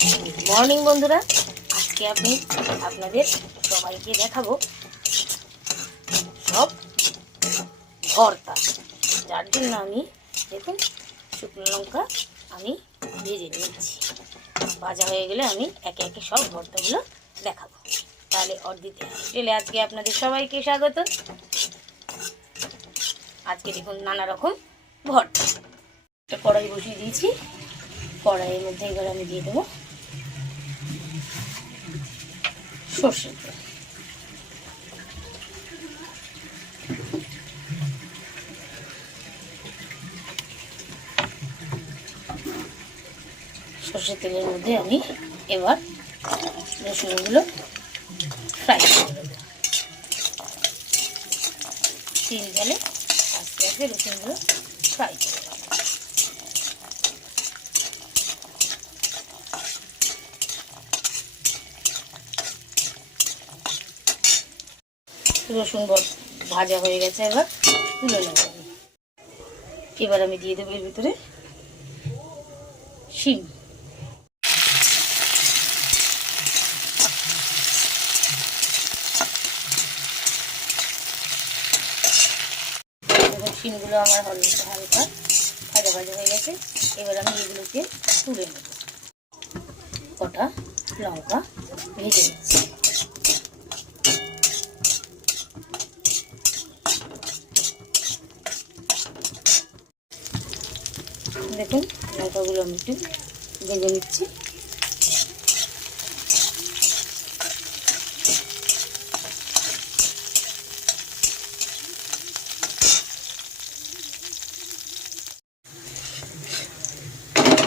Morning বন্ধুরা। আজকে আমি আপনাদের সবাইকে দেখাবো সব ভর্তা। যার জন্য আমি, দেখুন, শুকনো লঙ্কা আমি ভেজে নিয়েছি। ভাজা হয়ে গেলে আমি একে একে সব ভর্তাগুলো দেখাবো। তাহলে অর্ধিতে চলে আজকে আপনাদের সবাইকে স্বাগত। আজকে দেখুন নানা রকম ভর্তা। একটা কড়াই বসিয়ে দিয়েছি। কড়াইয়ের মধ্যে এবার আমি দিয়ে দেবো সর্ষের তেল সর্ষের তেলের মধ্যে আমি এবার রসুনগুলো ফ্রাই করে দেবো তিন আস্তে আস্তে রসুনগুলো ফ্রাই করে রসুন ভাজা হয়ে গেছে এবার তুলে নেব। এবার আমি দিয়ে দেবো এর ভিতরে শিম। শিমগুলো আমার হালকা হালকা ভাজা ভাজা হয়ে গেছে। এবার আমি এগুলোকে তুলে নেব। কটা লঙ্কা ভেজে নিচ্ছি। দেখুন, লঙ্কাগুলো আমি একটু ভেজে নিচ্ছি।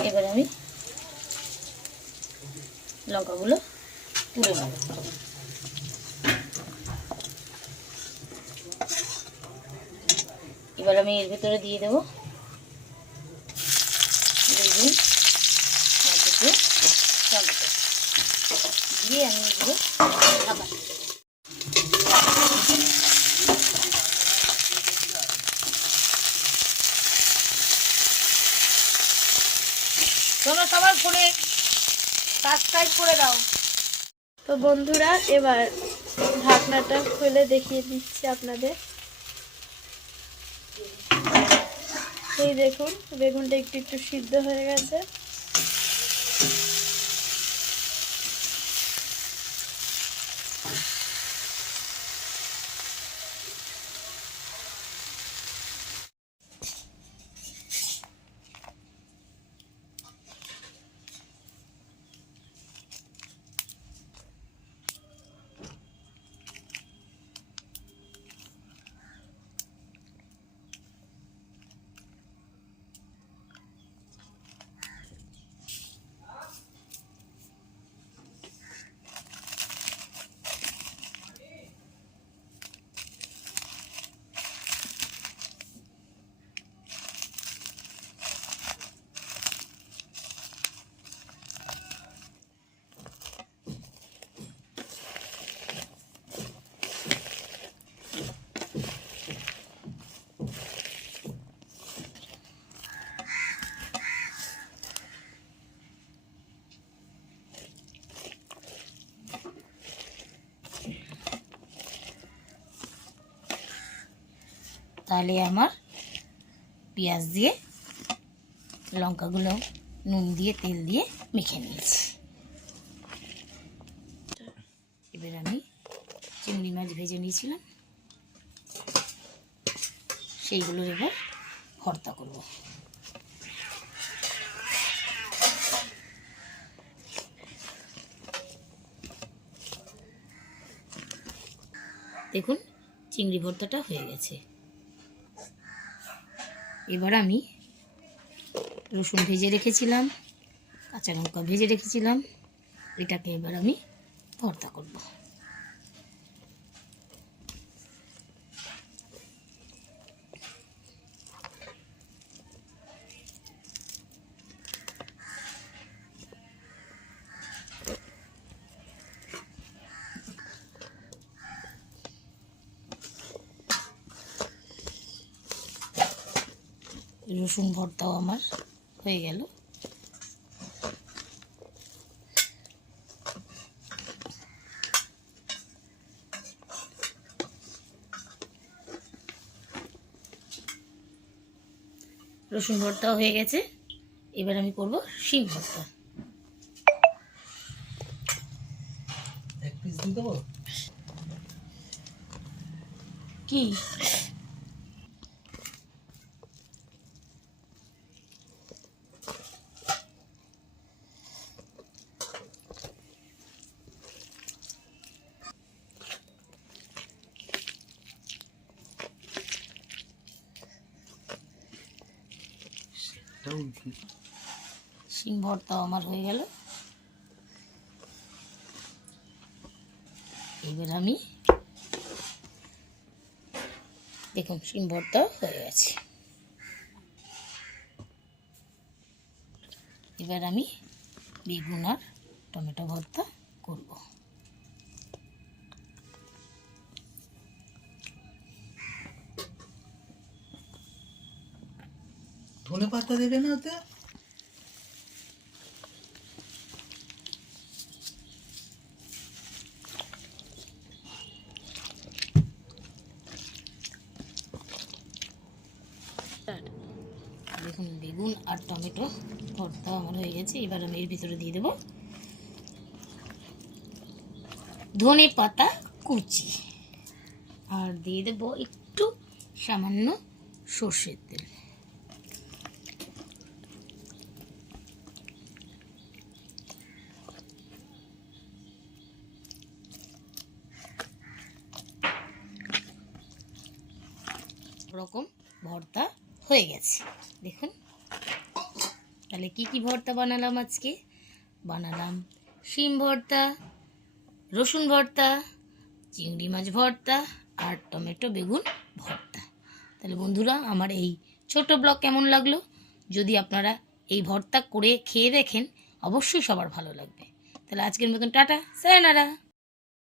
এবার আমি লঙ্কাগুলো তুলে নেব। এবার আমি এর ভিতরে দিয়ে দেবো বেগুন আর দুটো টমেটো দিয়ে আমি এগুলো খাবার তোমরা সবার ফোনে সাবস্ক্রাইব করে দাও। তো বন্ধুরা এবার ঢাকনাটা খুলে দেখিয়ে দিচ্ছি আপনাদের। এই দেখুন বেগুনটা একটু একটু সিদ্ধ হয়ে গেছে। তাহলে আমার পেঁয়াজ দিয়ে, লঙ্কাগুলো নুন দিয়ে, তেল দিয়ে মেখে নিয়েছি। এবার আমি চিংড়ি মাছ ভেজে নিয়েছিলাম। সেইগুলোর এবার ভর্তা করব। দেখুন, চিংড়ি ভর্তাটা হয়ে গেছে। এবার আমি রসুন ভেজে রেখেছিলাম কাঁচা লঙ্কা ভেজে রেখেছিলাম এটাকে এবার আমি ভর্তা করব। রসুন ভর্তাও আমার হয়ে গেল। রসুন ভর্তাও হয়ে গেছে। এবার আমি করব শিম ভর্তা। কি? শিম ভর্তাও আমার হয়ে গেল। এবার আমি দেখুন শিম ভর্তা হয়ে গেছে। এবার আমি বেগুন আর টমেটো ভর্তা করব। ধনে পাতা দেবে না ওতে? দেখুন, বেগুন আর টমেটো ভর্তা আমার হয়ে গেছে, এবার আমি এর ভিতরে দিয়ে দেবো ধনে পাতা কুচি। আর দিয়ে দেবো একটু সামান্য সর্ষের তেল। রকম ভর্তা হয়ে গেছে। দেখুন। তাহলে কি কি ভর্তা বানালাম আজকে? বানালাম শিম ভর্তা, রসুন ভর্তা, চিংড়ি মাছ ভর্তা আর টমেটো বেগুন ভর্তা। তাহলে বন্ধুরা, আমার এই ছোট ব্লগ কেমন লাগল? যদি আপনারা এই ভর্তা করে খেয়ে দেখেন, অবশ্যই সবার ভালো লাগবে। তাহলে আজকের মতন টাটা, সায়নারা।